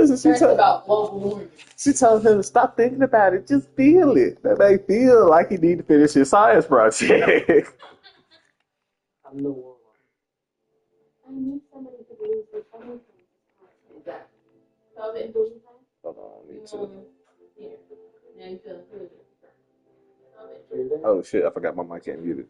Listen, she told him to stop thinking about it, just feel it. That may feel like he need to finish his science project. Hold on, me too. Oh shit, I forgot my mic ain't muted.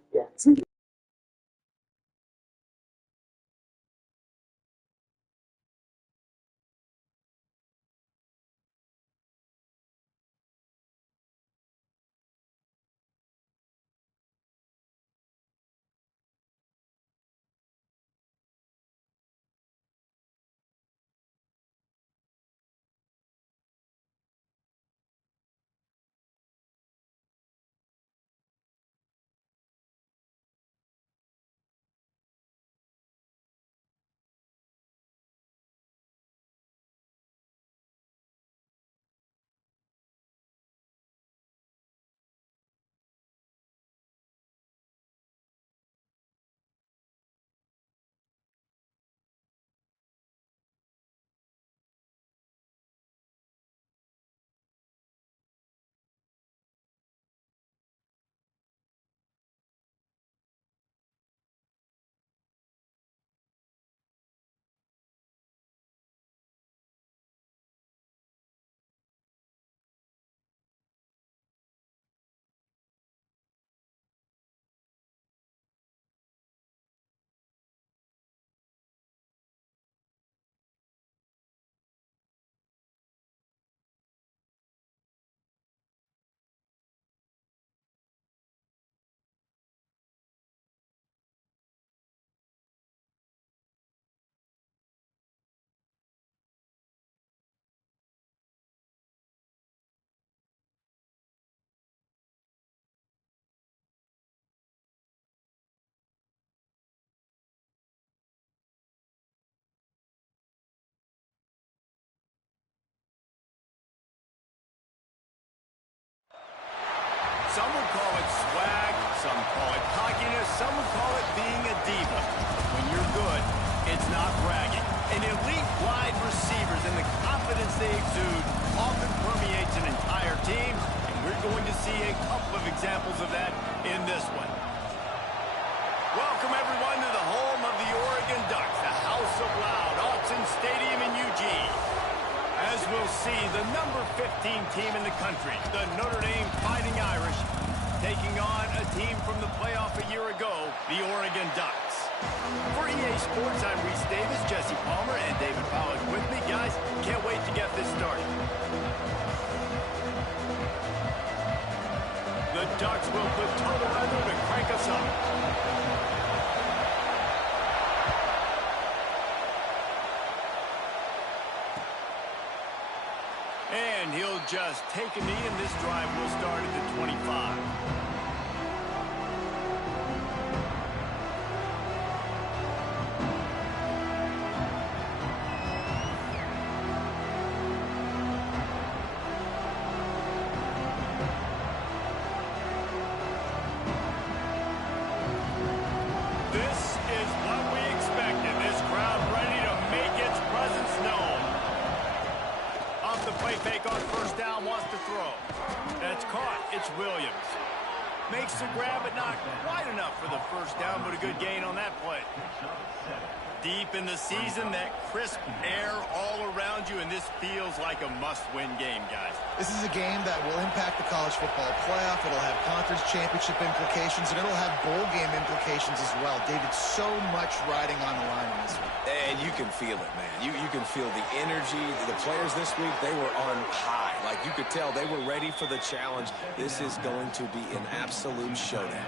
Some would call it swag, some call it cockiness, some would call it being a diva. When you're good, it's not bragging. And elite wide receivers and the confidence they exude often permeates an entire team, and we're going to see a couple of examples of that in this one. Welcome, everyone, to the home of the Oregon Ducks, the House of Loud, Autzen Stadium in Eugene. As we'll see, the number 15 team in the country, the Notre Dame Fighting Irish, taking on a team from the playoff a year ago, the Oregon Ducks. For EA Sports, I'm Reese Davis, Jesse Palmer, and David Powell with me. Guys, can't wait to get this started. The Ducks will put total weather to crank us up. And he'll just take a knee, and this drive will start at the 25. This is what we expected. This crowd ready to make its presence known. Off the play fake on first down, wants to throw. That's caught. It's Williams. Makes the grab, but not quite enough for the first down, but a good gain on that play. Deep in the season, that crisp air all around you, and this feels like a must-win game, guys. This is a game that will impact the college football playoff. It'll have conference championship implications, and it'll have bowl game implications as well. David, so much riding on the line in this one. And you can feel it, man. You can feel the energy. The players this week, they were on high. Like, you could tell they were ready for the challenge. This is going to be an absolute showdown.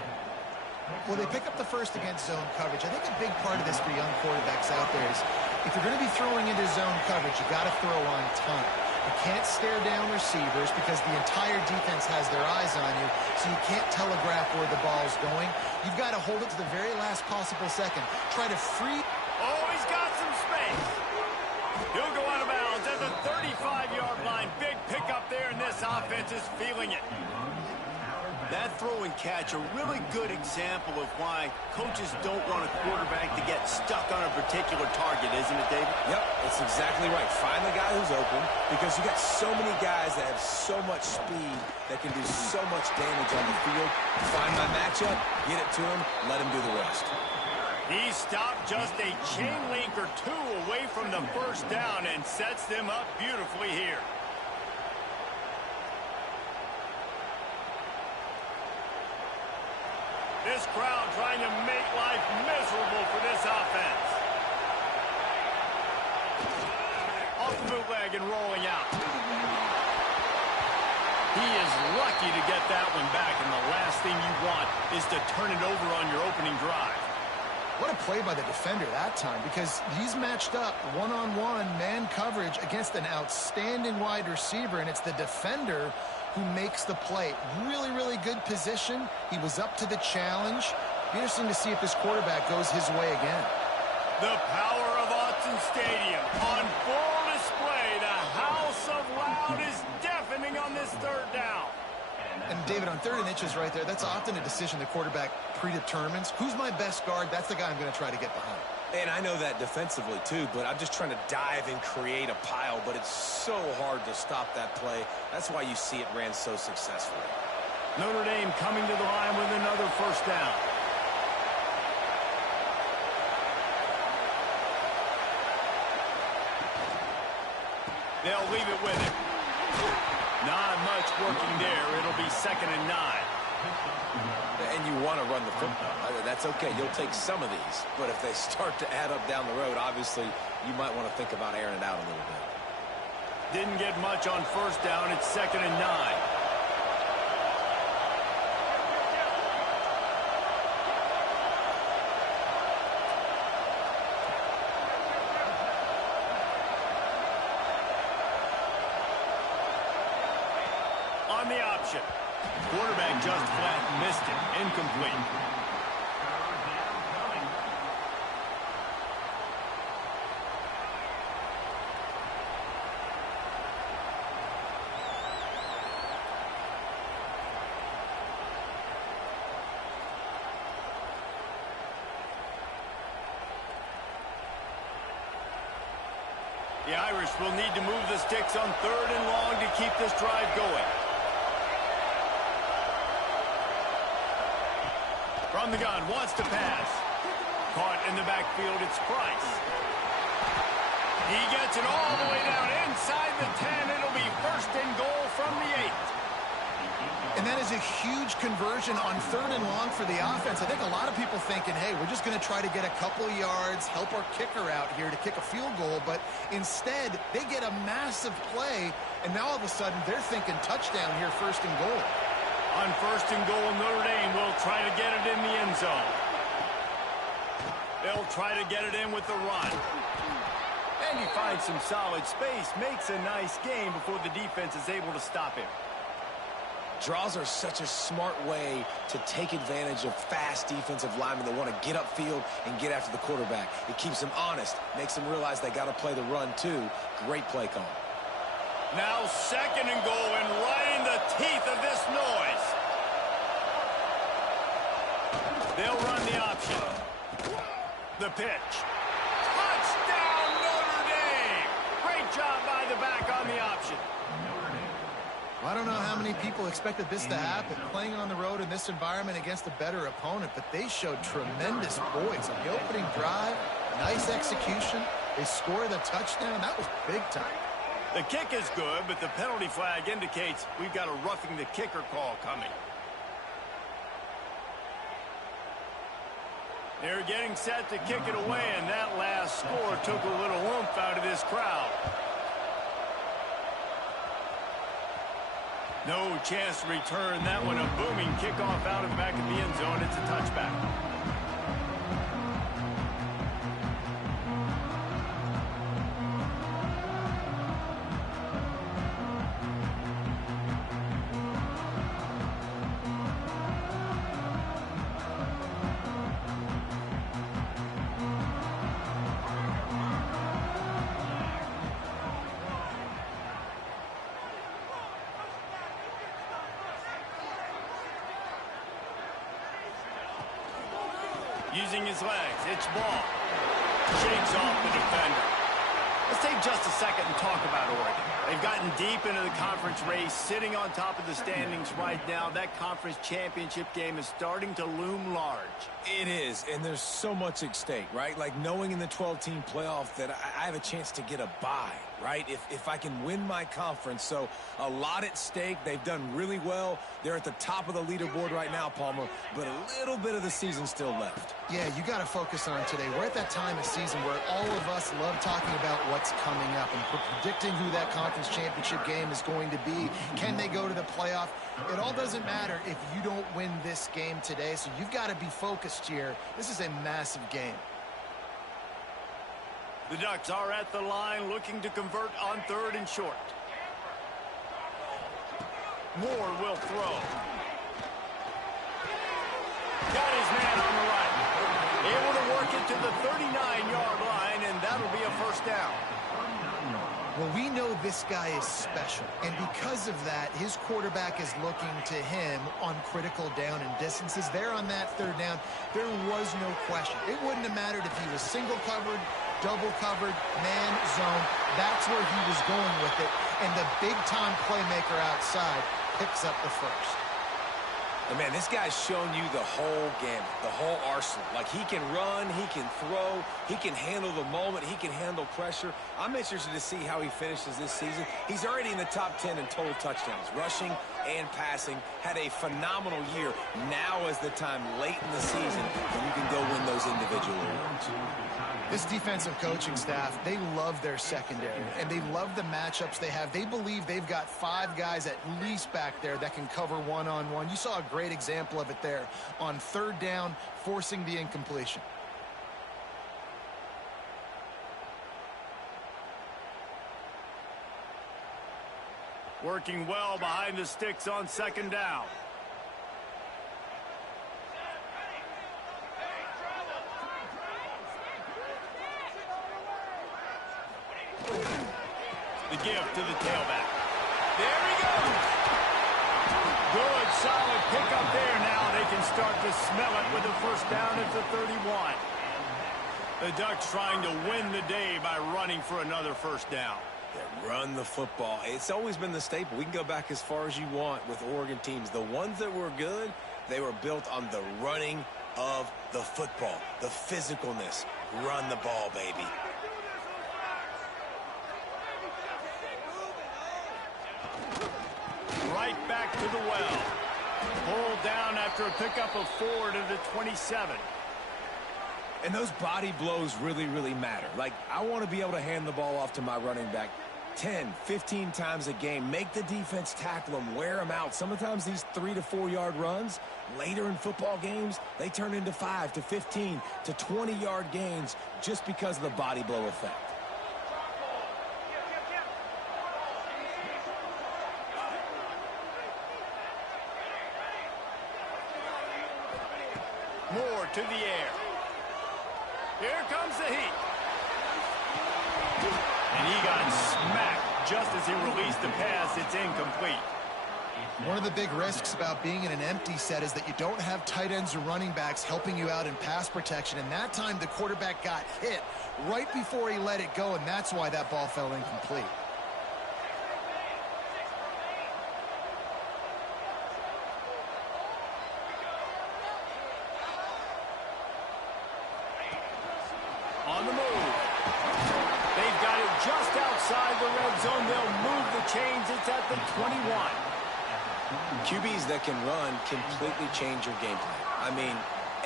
Well, they pick up the first against zone coverage. I think a big part of this for young quarterbacks out there is if you're going to be throwing into zone coverage, you got to throw on time. You can't stare down receivers because the entire defense has their eyes on you, so you can't telegraph where the ball's going. You've got to hold it to the very last possible second. Try to free. Oh, he's got some space. He'll go out of bounds at the 35-yard line. Big pickup there, and this offense is feeling it. That throw and catch, a really good example of why coaches don't want a quarterback to get stuck on a particular target, isn't it, David? Yep, that's exactly right. Find the guy who's open because you got so many guys that have so much speed that can do so much damage on the field. Find my matchup, get it to him, let him do the rest. He stopped just a chain link or two away from the first down and sets them up beautifully here. This crowd trying to make life miserable for this offense. Off the bootleg and rolling out. He is lucky to get that one back, and the last thing you want is to turn it over on your opening drive. What a play by the defender that time, because he's matched up one-on-one man coverage against an outstanding wide receiver, and it's the defender who makes the play. Really, really good position. He was up to the challenge. Be interesting to see if this quarterback goes his way again. The power of Autzen Stadium on full display. The house of loud is deafening on this third down. And David, on 3rd and inches right there, that's often a decision the quarterback predetermines. Who's my best guard? That's the guy I'm going to try to get behind. And I know that defensively too, but I'm just trying to dive and create a pile, but it's so hard to stop that play. That's why you see it ran so successfully. Notre Dame coming to the line with another first down. They'll leave it with him. Not much working there. It'll be 2nd and 9. And you want to run the football. That's okay. You'll take some of these. But if they start to add up down the road, obviously, you might want to think about airing it out a little bit. Didn't get much on first down. It's 2nd and 9. On the option. Quarterback just flat missed it. Incomplete. The Irish will need to move the sticks on 3rd and long to keep this drive going. From the gun, wants to pass. Caught in the backfield, it's Price. He gets it all the way down inside the 10. It'll be 1st and goal from the 8. And that is a huge conversion on 3rd and long for the offense. I think a lot of people thinking, hey, we're just going to try to get a couple yards, help our kicker out here to kick a field goal. But instead, they get a massive play, and now all of a sudden they're thinking touchdown here, 1st and goal. On 1st and goal, Notre Dame will try to get it in the end zone. They'll try to get it in with the run. And he finds some solid space, makes a nice game before the defense is able to stop him. Draws are such a smart way to take advantage of fast defensive linemen that want to get upfield and get after the quarterback. It keeps them honest, makes them realize they got to play the run too. Great play call. Now 2nd and goal, and right in the teeth of this noise. They'll run the option. The pitch. Touchdown, Notre Dame! Great job by the back on the option. Well, I don't know how many people expected this to happen, playing on the road in this environment against a better opponent, but they showed tremendous poise on the opening drive. Nice execution. They score the touchdown. That was big time. The kick is good, but the penalty flag indicates we've got a roughing the kicker call coming. They're getting set to kick it away, and that last score took a little oomph out of this crowd. No chance to return that one. A booming kickoff out of the back of the end zone. It's a touchback. Using his legs, it's ball. Shakes off the defender. Let's take just a second and talk about Oregon. They've gotten deep into the conference race, sitting on top of the standings right now. That conference championship game is starting to loom large. It is, and there's so much at stake, right? Like knowing in the 12-team playoff that I have a chance to get a bye, right? If I can win my conference. So a lot at stake. They've done really well. They're at the top of the leaderboard right now, Palmer, but a little bit of the season still left. Yeah, you got to focus on today. We're at that time of season where all of us love talking about what's coming up and predicting who that conference championship game is going to be. Can they go to the playoff? It all doesn't matter if you don't win this game today, so you've got to be focused here. This is a massive game. The Ducks are at the line looking to convert on 3rd and short. Moore will throw. Got his man on the right. Able to work it to the 39-yard line, and that'll be a first down. Well, we know this guy is special, and because of that, his quarterback is looking to him on critical down and distances. There on that 3rd down, there was no question. It wouldn't have mattered if he was single covered, double covered, man, zone. That's where he was going with it, and the big-time playmaker outside picks up the first. And man, this guy's shown you the whole gamut, the whole arsenal. Like, he can run, he can throw, he can handle the moment, he can handle pressure. I'm interested to see how he finishes this season. He's already in the top 10 in total touchdowns, rushing and passing. Had a phenomenal year. Now is the time late in the season when you can go win those individual awards. This defensive coaching staff, they love their secondary, and they love the matchups they have. They believe they've got 5 guys at least back there that can cover one-on-one. You saw a great example of it there on 3rd down, forcing the incompletion. Working well behind the sticks on 2nd down. The give to the tailback. There he goes. Good, solid pickup there. Now they can start to smell it with a first down at the 31. The Ducks trying to win the day by running for another first down. Yeah, run the football. It's always been the staple. We can go back as far as you want with Oregon teams. The ones that were good, they were built on the running of the football, the physicalness. Run the ball, baby. Right back to the well. Pulled down after a pickup of 4 to the 27. And those body blows really, really matter. Like, I want to be able to hand the ball off to my running back 10, 15 times a game. Make the defense tackle them, wear them out. Sometimes these 3 to 4 yard runs, later in football games, they turn into 5 to 15 to 20 yard gains just because of the body blow effect. Moore to the air. Here comes the heat. And he got smacked just as he released the pass. It's incomplete. One of the big risks about being in an empty set is that you don't have tight ends or running backs helping you out in pass protection. And that time the quarterback got hit right before he let it go, and that's why that ball fell incomplete. On the move. They've got it just outside the red zone. They'll move the chains. It's at the 21. QBs that can run completely change your game plan. I mean,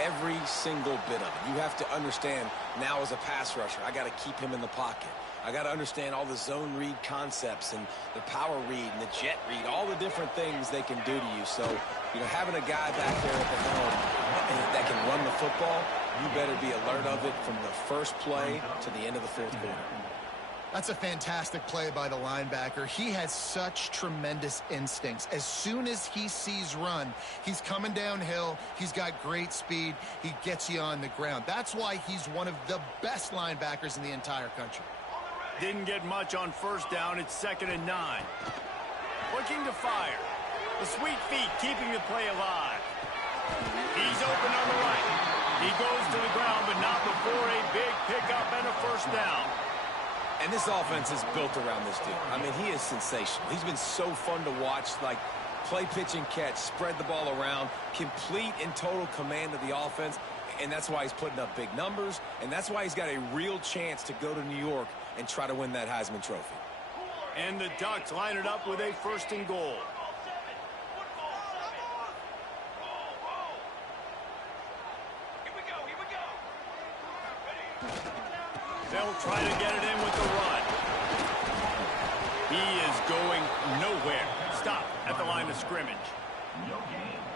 every single bit of it. You have to understand now as a pass rusher, I got to keep him in the pocket. I got to understand all the zone read concepts and the power read and the jet read, all the different things they can do to you. So, you know, having a guy back there at the helm that can run the football, you better be alert of it from the first play to the end of the 4th quarter. That's a fantastic play by the linebacker. He has such tremendous instincts. As soon as he sees run, he's coming downhill. He's got great speed. He gets you on the ground. That's why he's one of the best linebackers in the entire country. Didn't get much on first down. It's 2nd and 9. Looking to fire. The sweet feet keeping the play alive. He's open on the right. He goes to the ground, but not before a big pickup and a first down. And this offense is built around this dude. I mean, he is sensational. He's been so fun to watch, like play, pitch, and catch, spread the ball around, complete and total command of the offense, and that's why he's putting up big numbers, and that's why he's got a real chance to go to New York and try to win that Heisman Trophy. And the Ducks line it up with a first and goal. They'll try to get it in with the run. He is going nowhere. Stop at the line of scrimmage.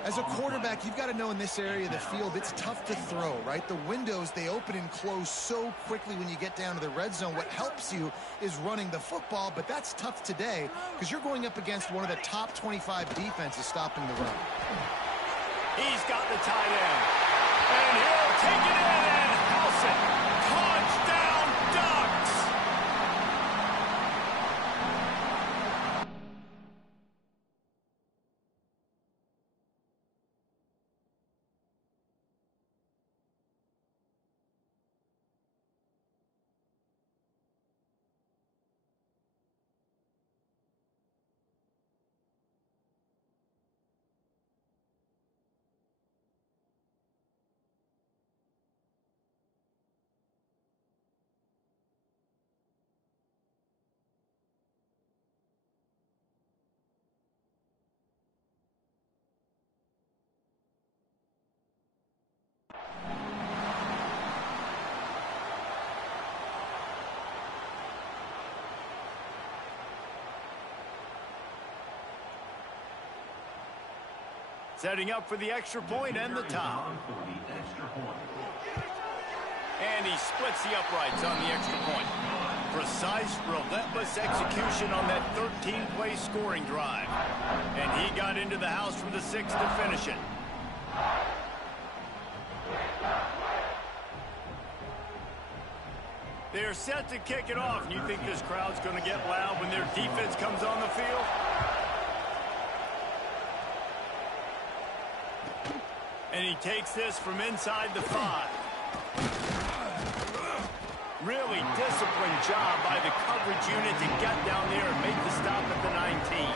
As a quarterback, you've got to know in this area of the field, it's tough to throw, right? The windows, they open and close so quickly when you get down to the red zone. What helps you is running the football, but that's tough today because you're going up against one of the top 25 defenses stopping the run. He's got the tight end. And he'll take it in and house it. Touchdown, Ducks! Setting up for the extra point and the top. And he splits the uprights on the extra point. Precise, relentless execution on that 13-play scoring drive. And he got into the house from the 6 to finish it. They're set to kick it off. And you think this crowd's going to get loud when their defense comes on the field? And he takes this from inside the 5. Really disciplined job by the coverage unit to get down there and make the stop at the 19.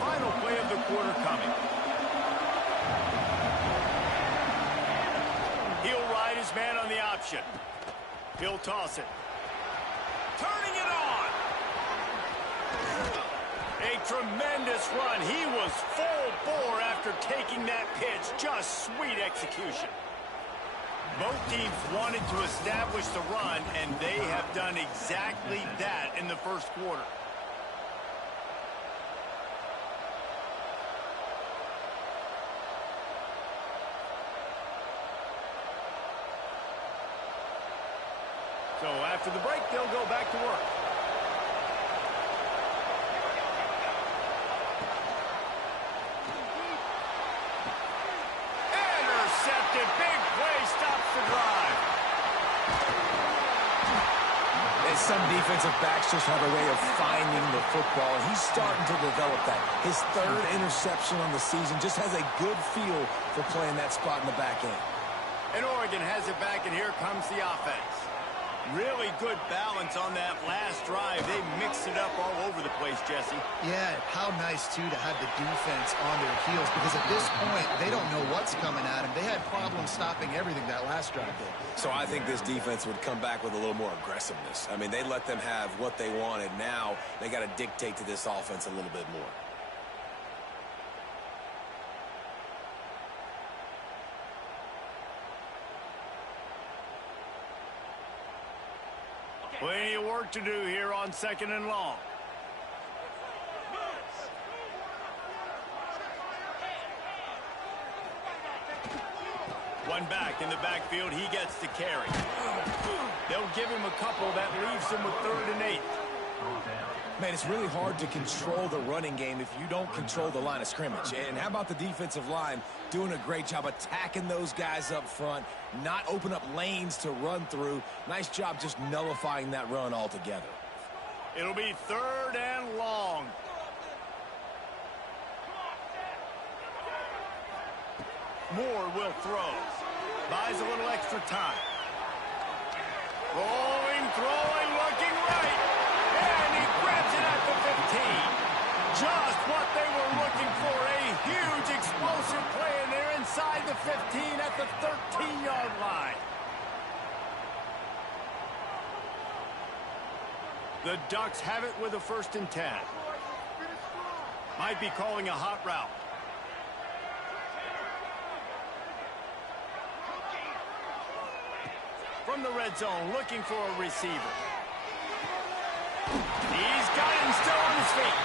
Final play of the quarter coming. He'll ride his man on the option. He'll toss it. Turning it on. A tremendous run. He was full bore after taking that pitch. Just sweet execution. Both teams wanted to establish the run, and they have done exactly that in the first quarter. So after the break, they'll go back to work. Big play stops the drive. And some defensive backs just have a way of finding the football. He's starting to develop that. His 3rd interception on the season, just has a good feel for playing that spot in the back end. And Oregon has it back, and here comes the offense. Really good balance on that last drive. They mixed it up all over the place, Jesse. Yeah, how nice, too, to have the defense on their heels, because at this point, they don't know what's coming at them. They had problems stopping everything that last drive did. So I think this defense would come back with a little more aggressiveness. I mean, they let them have what they wanted. Now they got to dictate to this offense a little bit more. Plenty of work to do here on 2nd and long. One back in the backfield. He gets to carry. They'll give him a couple. That leaves him with 3rd and 8. Man, it's really hard to control the running game if you don't control the line of scrimmage. And how about the defensive line doing a great job attacking those guys up front, not open up lanes to run through. Nice job just nullifying that run altogether. It'll be 3rd and long. Moore will throw. Buys a little extra time. Rolling, throwing, looking right. And he grabs it at the 15. Just what they were looking for. A huge explosive play, and they're inside the 15 at the 13-yard line. The Ducks have it with a 1st and 10. Might be calling a hot route. From the red zone, looking for a receiver. He's got him still on his feet.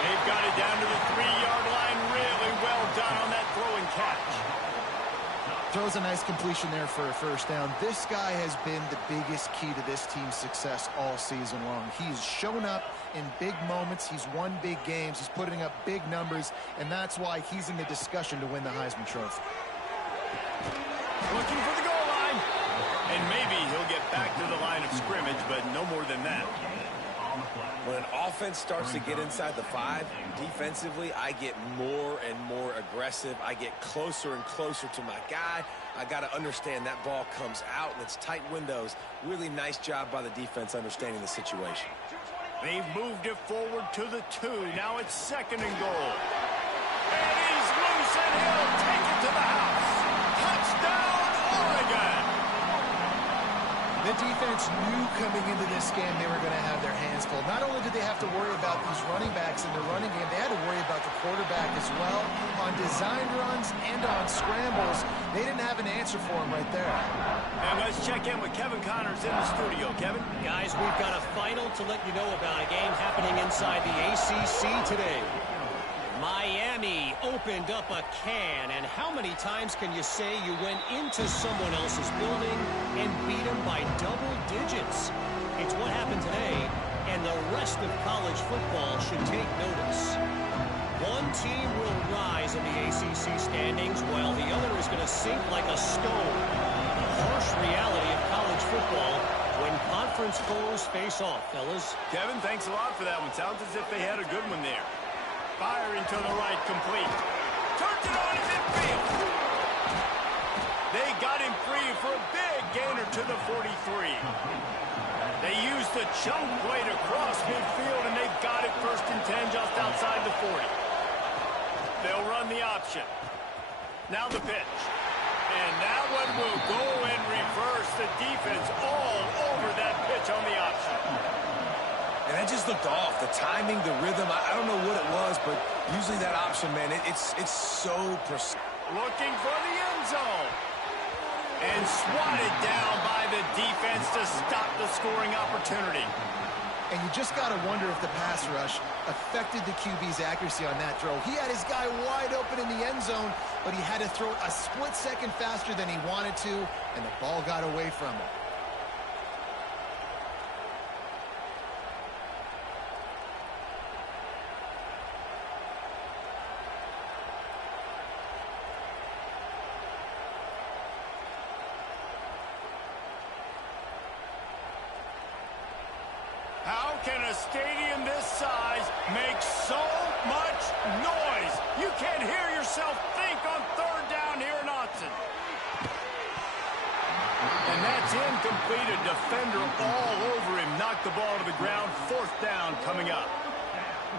They've got it down to the 3-yard line. Really well done on that throw and catch. Throws a nice completion there for a 1st down. This guy has been the biggest key to this team's success all season long. He's shown up in big moments. He's won big games. He's putting up big numbers, and that's why he's in the discussion to win the Heisman Trophy. Looking for the goal line. And maybe he'll get back to the line of scrimmage, but no more than that. When an offense starts to get inside the 5, defensively, I get more and more aggressive. I get closer and closer to my guy. I got to understand that ball comes out, and it's tight windows. Really nice job by the defense understanding the situation. They've moved it forward to the 2. Now it's 2nd and goal. And he's loose, and he'll take it to the house. Touchdown, Oregon! The defense knew coming into this game they were going to have their hands full. Not only did they have to worry about these running backs in their running game, they had to worry about the quarterback as well. On design runs and on scrambles, they didn't have an answer for him right there. And let's check in with Kevin Connors in the studio. Kevin? Guys, we've got a final to let you know about, a game happening inside the ACC today. Miami opened up a can, and how many times can you say you went into someone else's building and beat them by double digits? It's what happened today, and the rest of college football should take notice. One team will rise in the ACC standings, while the other is going to sink like a stone. The harsh reality of college football when conference foes face off, fellas. Kevin, thanks a lot for that one. Sounds as if they had a good one there. Firing to the right, complete. Turns it on, it's in field. They got him free for a big gainer to the 43. They used the chunk play to cross midfield, and they've got it 1st and 10 just outside the 40. They'll run the option. Now the pitch. And that one will go in reverse. The defense all over that pitch on the option. And that just looked off. The timing, the rhythm, I don't know what it was, but usually that option, man, it's so precise. Looking for the end zone. And swatted down by the defense to stop the scoring opportunity. And you just got to wonder if the pass rush affected the QB's accuracy on that throw. He had his guy wide open in the end zone, but he had to throw it a split second faster than he wanted to, and the ball got away from him. How can a stadium this size make so much noise? You can't hear yourself think on 3rd down here in Austin. And that's incomplete. A defender all over him. Knocked the ball to the ground. 4th down coming up.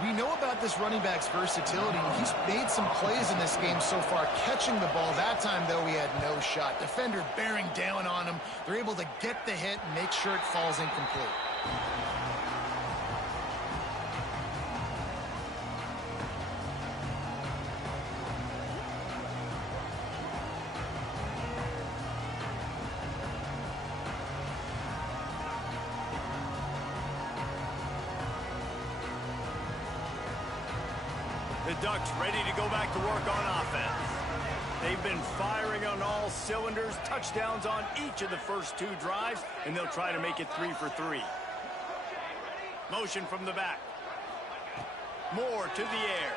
We know about this running back's versatility. He's made some plays in this game so far, catching the ball. That time, though, he had no shot. Defender bearing down on him. They're able to get the hit and make sure it falls incomplete. The Ducks ready to go back to work on offense. They've been firing on all cylinders, touchdowns on each of the first 2 drives, and they'll try to make it 3 for 3. Motion from the back. Moore to the air.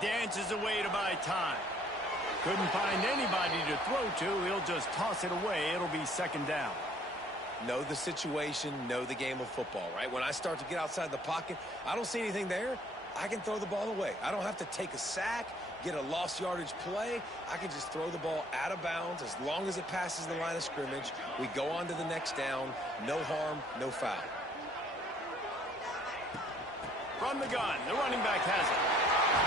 Dances away to buy time. Couldn't find anybody to throw to. He'll just toss it away. It'll be 2nd down. Know the situation, know the game of football, right? When I start to get outside the pocket, I don't see anything there. I can throw the ball away. I don't have to take a sack, get a lost yardage play. I can just throw the ball out of bounds as long as it passes the line of scrimmage. We go on to the next down. No harm, no foul. From the gun, the running back has it.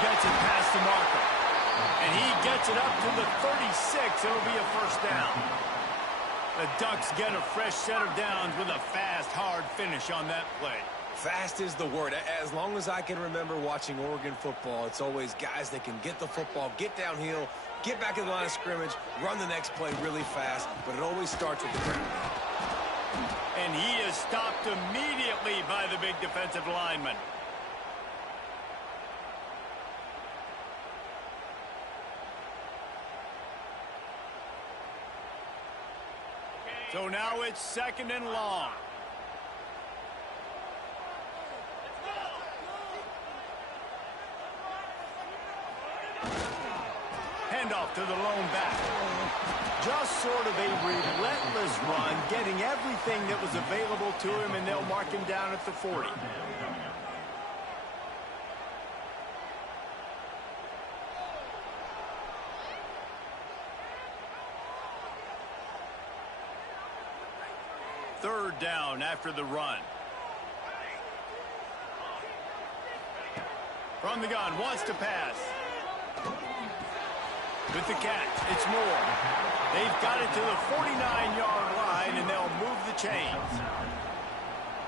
Gets it past the marker. And he gets it up to the 36. It'll be a first down. The Ducks get a fresh set of downs with a fast, hard finish on that play. Fast is the word. As long as I can remember watching Oregon football, it's always guys that can get the football, get downhill, get back in the line of scrimmage, run the next play really fast, but it always starts with the ground. And he is stopped immediately by the big defensive lineman. So now it's second and long. Handoff to the lone back. Just sort of a relentless run, getting everything that was available to him, and they'll mark him down at the 40. Third down after the run. From the gun, wants to pass. With the catch, it's Moore. They've got it to the 49-yard line, and they'll move the chains.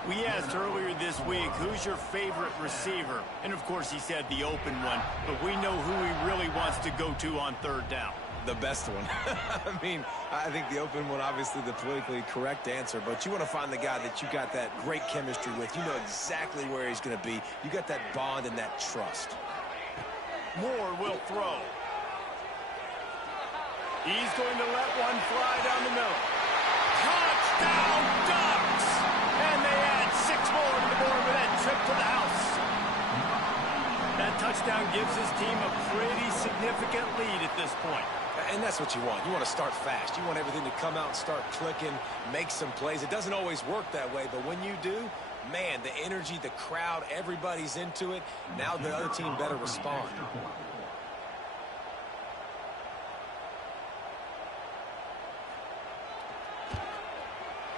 We asked earlier this week, who's your favorite receiver? And, of course, he said the open one, but we know who he really wants to go to on third down. The best one. I mean, I think the open one, obviously the politically correct answer, but you want to find the guy that you got that great chemistry with. You know exactly where he's going to be. You got that bond and that trust. Moore will throw. He's going to let one fly down the middle. Touchdown, Ducks! And they add 6 more to the board with that trip to the house. That touchdown gives his team a pretty significant lead at this point. And that's what you want. You want to start fast. You want everything to come out and start clicking, make some plays. It doesn't always work that way, but when you do, man, the energy, the crowd, everybody's into it. Now the other team better respond.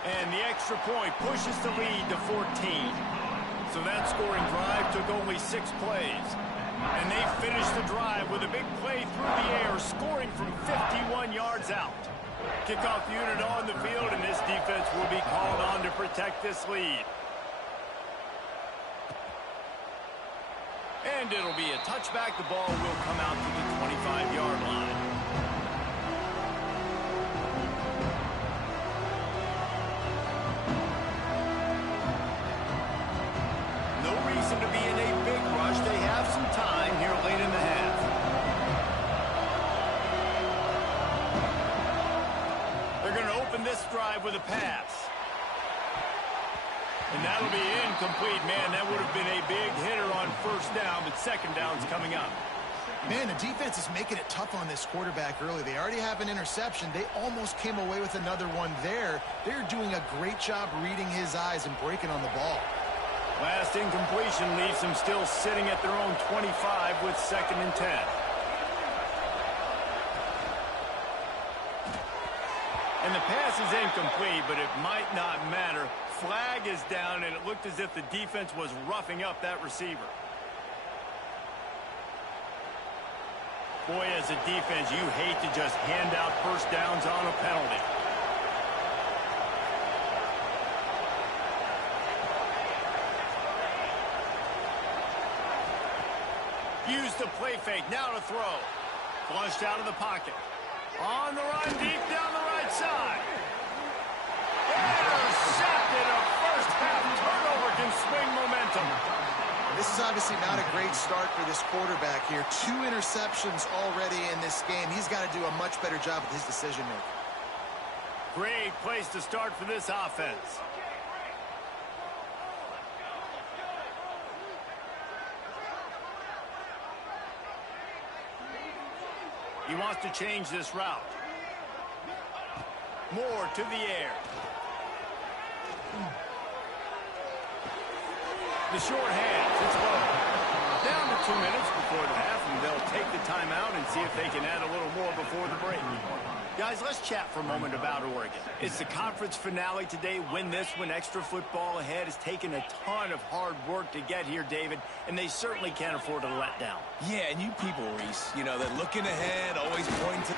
And the extra point pushes the lead to 14. So that scoring drive took only 6 plays. And they finished the drive with a big play through the air, scoring from 51 yards out. Kickoff unit on the field, and this defense will be called on to protect this lead. And it'll be a touchback. The ball will come out to the 25-yard line. No reason to be in a big rush. They have some time here late in the half. They're going to open this drive with a pass. And that'll be incomplete. Man, that would have been a big hitter on first down, but second down's coming up. Man, the defense is making it tough on this quarterback early. They already have an interception. They almost came away with another one there. They're doing a great job reading his eyes and breaking on the ball. Last incompletion leaves them still sitting at their own 25 with 2nd and 10. And the pass is incomplete, but it might not matter. Flag is down, and it looked as if the defense was roughing up that receiver. Boy, as a defense, you hate to just hand out first downs on a penalty. Use the play fake, now to throw. Flushed out of the pocket. On the run, deep down the right side. Intercepted. A first half turnover can swing momentum. This is obviously not a great start for this quarterback here. 2 interceptions already in this game. He's got to do a much better job with his decision-making. Great place to start for this offense. He wants to change this route. Moore to the air. The short hands. It's low. Down 2 minutes before the half, and they'll take the timeout and see if they can add a little more before the break. Guys, let's chat for a moment about Oregon. It's the conference finale today. Win this one. Extra football ahead. Has taken a ton of hard work to get here, David, and they certainly can't afford to let down. Yeah, and you people, Reese, you know, they're looking ahead, always pointing to...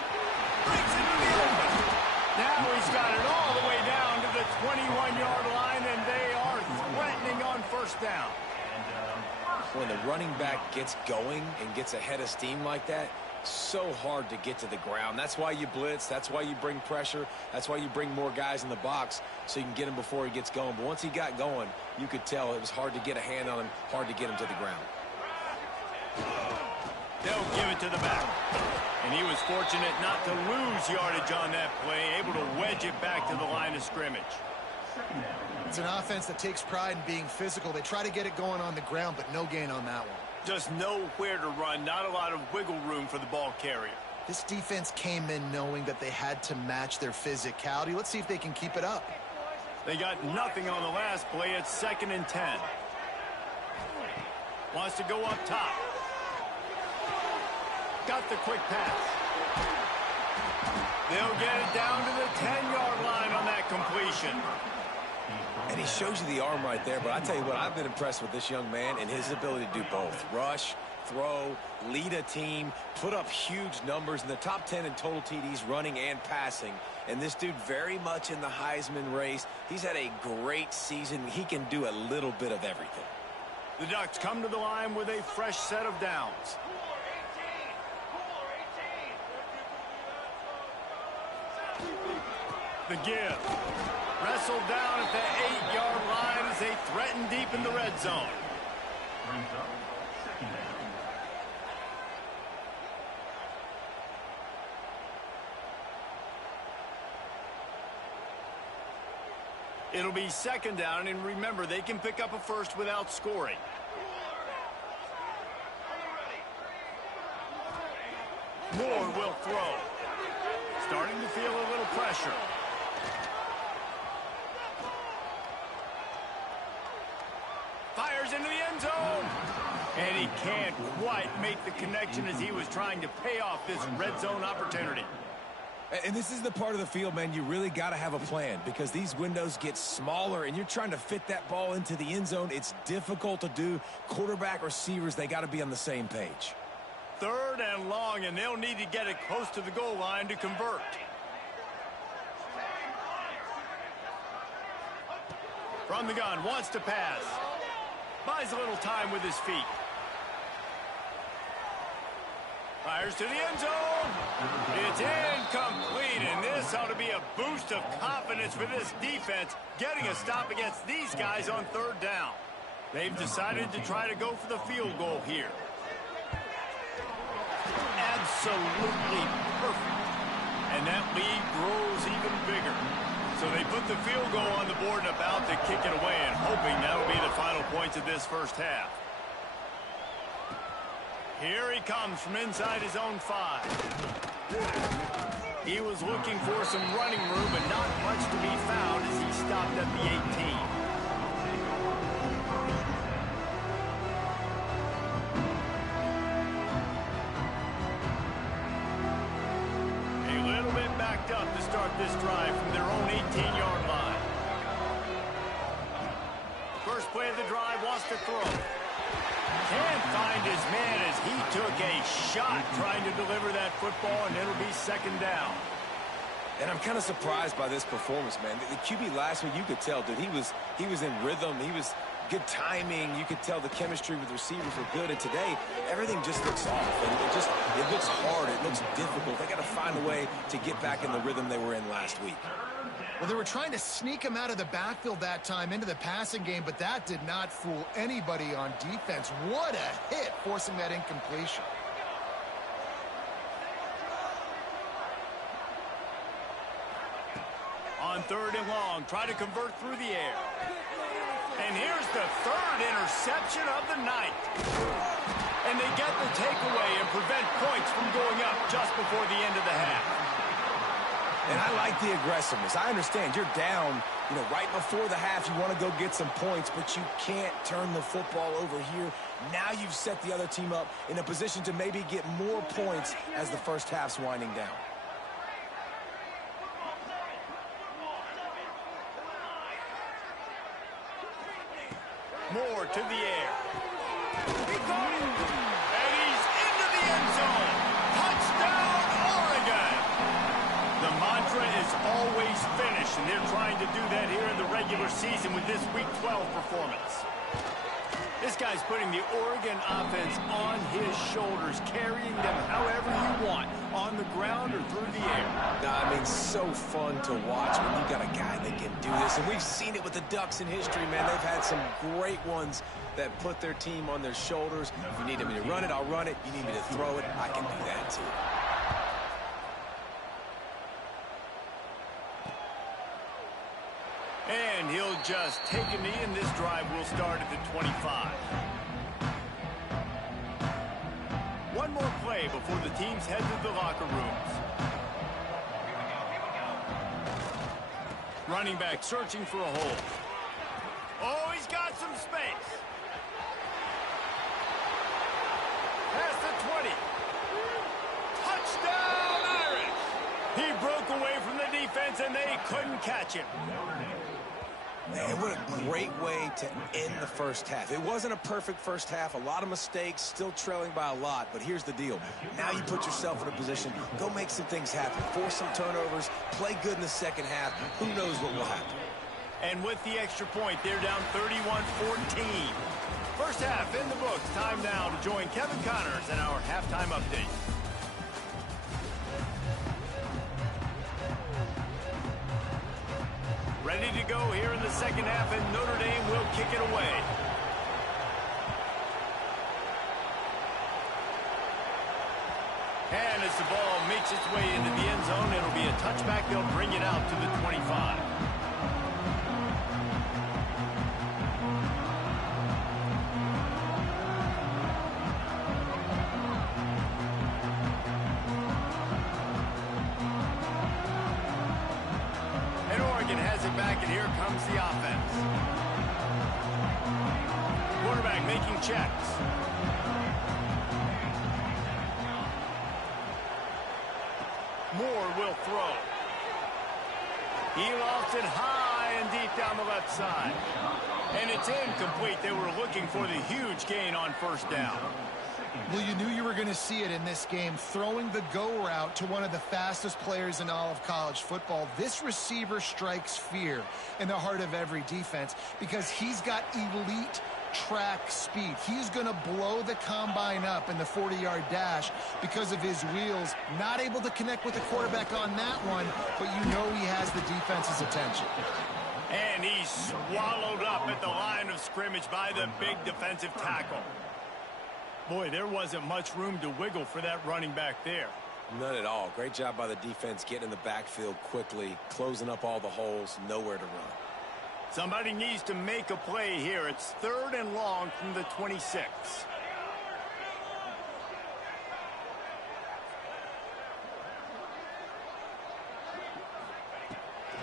Breaks into the open. Now he's got it all the way down to the 21-yard line, and they are threatening on first down. When the running back gets going and gets ahead of steam like that, so hard to get to the ground. That's why you blitz. That's why you bring pressure. That's why you bring more guys in the box so you can get him before he gets going. But once he got going, you could tell it was hard to get a hand on him, hard to get him to the ground. They'll give it to the back. And he was fortunate not to lose yardage on that play, able to wedge it back to the line of scrimmage. It's an offense that takes pride in being physical. They try to get it going on the ground, but no gain on that one. Just nowhere to run, not a lot of wiggle room for the ball carrier. This defense came in knowing that they had to match their physicality. Let's see if they can keep it up. They got nothing on the last play. It's 2nd and 10. Wants to go up top. Got the quick pass. They'll get it down to the 10-yard line on that completion. And he shows you the arm right there, but I tell you what, I've been impressed with this young man and his ability to do both. Rush, throw, lead a team, put up huge numbers in the top 10 in total TDs running and passing. And this dude very much in the Heisman race. He's had a great season. He can do a little bit of everything. The Ducks come to the line with a fresh set of downs. The give. Wrestled down at the 8-yard line as they threaten deep in the red zone. It'll be 2nd down, and remember, they can pick up a first without scoring. Moore will throw. Starting to feel a little pressure. Fires into the end zone. And he can't quite make the connection as he was trying to pay off this red zone opportunity. And this is the part of the field, man, you really got to have a plan because these windows get smaller and you're trying to fit that ball into the end zone. It's difficult to do. Quarterback, receivers, they got to be on the same page. 3rd and long, and they'll need to get it close to the goal line to convert. From the gun, wants to pass. Buys a little time with his feet. Fires to the end zone. It's incomplete, and this ought to be a boost of confidence for this defense, getting a stop against these guys on 3rd down. They've decided to try to go for the field goal here. Absolutely perfect. And that lead grows even bigger. So they put the field goal on the board and about to kick it away, and hoping that'll be the final points of this first half. Here he comes from inside his own 5. He was looking for some running room, but not much to be found as he stopped at the 18. A little bit backed up to start this drive from their own 18-yard line. First play of the drive, wants to throw. Can't find his man as he took a shot trying to deliver that football, and it'll be 2nd down. And I'm kind of surprised by this performance, man. The QB last week, you could tell, dude, he was in rhythm. He was good timing. You could tell the chemistry with the receivers were good. And today, everything just looks off. And it looks hard. It looks difficult. They got to find a way to get back in the rhythm they were in last week. Well, they were trying to sneak him out of the backfield that time into the passing game, but that did not fool anybody on defense. What a hit, forcing that incompletion. On 3rd and long, try to convert through the air. And here's the 3rd interception of the night. And they get the takeaway and prevent points from going up just before the end of the half. And I like the aggressiveness. I understand you're down, right before the half. You want to go get some points, but you can't turn the football over here. Now you've set the other team up in a position to maybe get more points as the first half's winding down. Moore to the air. He caught it. And he's into the end zone. Touchdown, Oregon. The mantra is always finish, and they're trying to do that here in the regular season with this Week 12 performance. This guy's putting the Oregon offense on his shoulders, carrying them however you want, on the ground or through the air. I mean, so fun to watch when you got a guy that can do this. And we've seen it with the Ducks in history, man. They've had some great ones that put their team on their shoulders. If you need me to run it, I'll run it. You need me to throw it, I can do that too. And he'll just take a knee, and this drive will start at the 25. One more play before the teams head to the locker rooms. Running back searching for a hole. Oh, he's got some space. Past the 20. Touchdown, Irish! He broke away from the defense, and they couldn't catch him. Man, what a great way to end the first half. It wasn't a perfect first half. A lot of mistakes, still trailing by a lot. But here's the deal. Now you put yourself in a position, go make some things happen. Force some turnovers, play good in the second half. Who knows what will happen? And with the extra point, they're down 31-14. First half in the books. Time now to join Kevin Connors in our halftime update. Ready to go here in the second half, and Notre Dame will kick it away. And as the ball makes its way into the end zone, it'll be a touchback. They'll bring it out to the 25. Back, and here comes the offense. Quarterback making checks. Moore will throw. He lost it high and deep down the left side. And it's incomplete. They were looking for the huge gain on first down. Well, you knew you were going to see it in this game, throwing the go route to one of the fastest players in all of college football. This receiver strikes fear in the heart of every defense because he's got elite track speed. He's going to blow the combine up in the 40-yard dash because of his wheels. Not able to connect with the quarterback on that one, but you know he has the defense's attention. And he's swallowed up at the line of scrimmage by the big defensive tackle. Boy, there wasn't much room to wiggle for that running back there. None at all. Great job by the defense getting in the backfield quickly, closing up all the holes, nowhere to run. Somebody needs to make a play here. It's 3rd and long from the 26.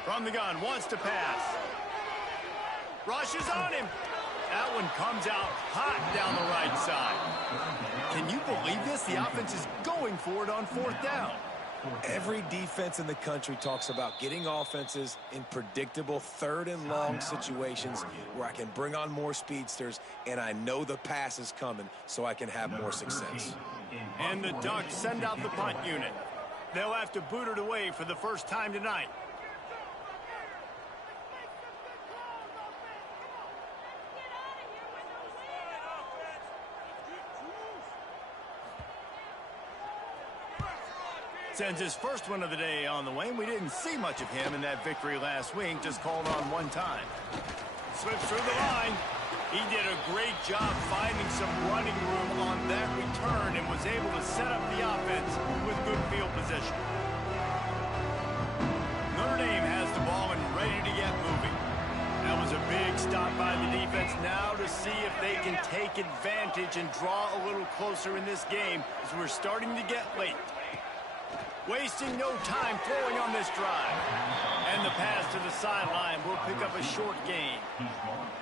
From the gun, wants to pass. Rushes on him. That one comes out hot down the right side. Can you believe this? The offense is going for it on 4th down. Every defense in the country talks about getting offenses in predictable 3rd and long situations where I can bring on more speedsters and I know the pass is coming so I can have more success. And the Ducks send out the punt unit. They'll have to boot it away for the first time tonight. Sends his first one of the day on the way. We didn't see much of him in that victory last week, just called on one time. Slips through the line. He did a great job finding some running room on that return and was able to set up the offense with good field position. Notre Dame has the ball and ready to get moving. That was a big stop by the defense. Now to see if they can take advantage and draw a little closer in this game as we're starting to get late. wasting no time throwing on this drive. And the pass to the sideline will pick up a short gain.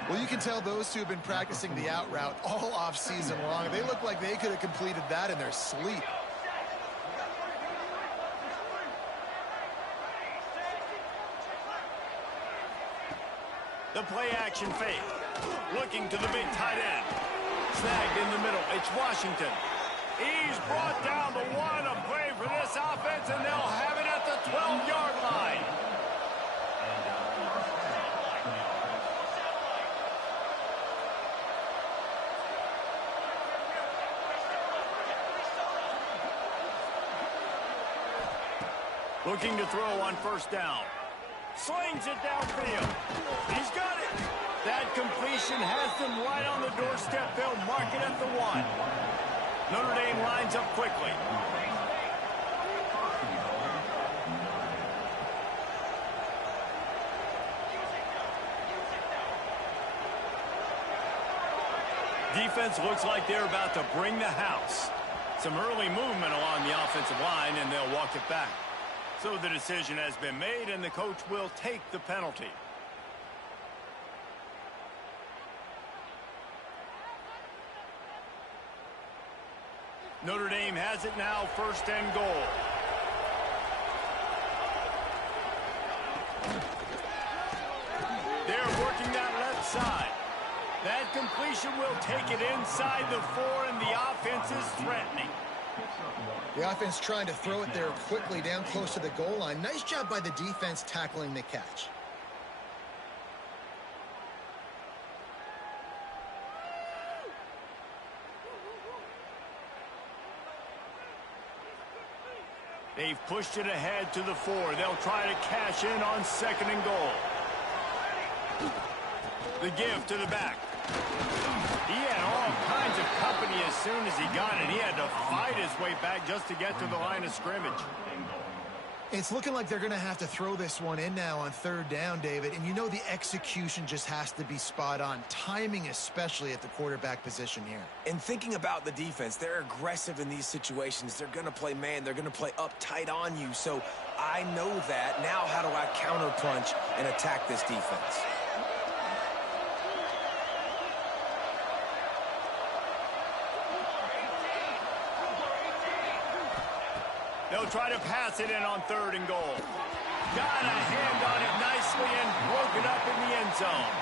Well, you can tell those two have been practicing the out route all off season long. They look like they could have completed that in their sleep. The play action fake. Looking to the big tight end. Snagged in the middle. It's Washington. He's brought down the one. A play for this offense, and they'll have it at the 12-yard line. Looking to throw on first down. Slings it downfield. He's got it. That completion has them right on the doorstep. They'll mark it at the 1. Notre Dame lines up quickly. Defense looks like they're about to bring the house. Some early movement along the offensive line, and they'll walk it back. So the decision has been made, and the coach will take the penalty. Notre Dame has it now, 1st and goal. They're working that left side. That completion will take it inside the 4, and the offense is threatening. The offense trying to throw it there quickly down close to the goal line. Nice job by the defense tackling the catch. They've pushed it ahead to the 4. They'll try to cash in on 2nd and goal. The give to the back. He had all kinds of company as soon as he got it. He had to fight his way back just to get to the line of scrimmage. It's looking like they're going to have to throw this one in now on 3rd down, David. And you know the execution just has to be spot on. Timing especially at the quarterback position here. And thinking about the defense, they're aggressive in these situations. They're going to play man. They're going to play up tight on you. So I know that. Now how do I counterpunch and attack this defense? They'll try to pass it in on 3rd and goal. Got a hand on it nicely and broke it up in the end zone.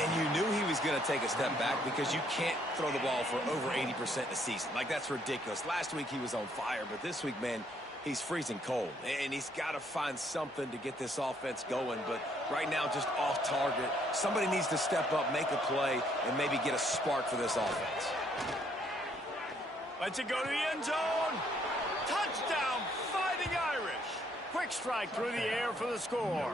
And you knew he was going to take a step back because you can't throw the ball for over 80% a season. Like, that's ridiculous. Last week he was on fire, but this week, man, he's freezing cold. And he's got to find something to get this offense going. But right now, just off target. Somebody needs to step up, make a play, and maybe get a spark for this offense. Lets it go to the end zone. Touchdown, Fighting Irish. Quick strike through the air for the score.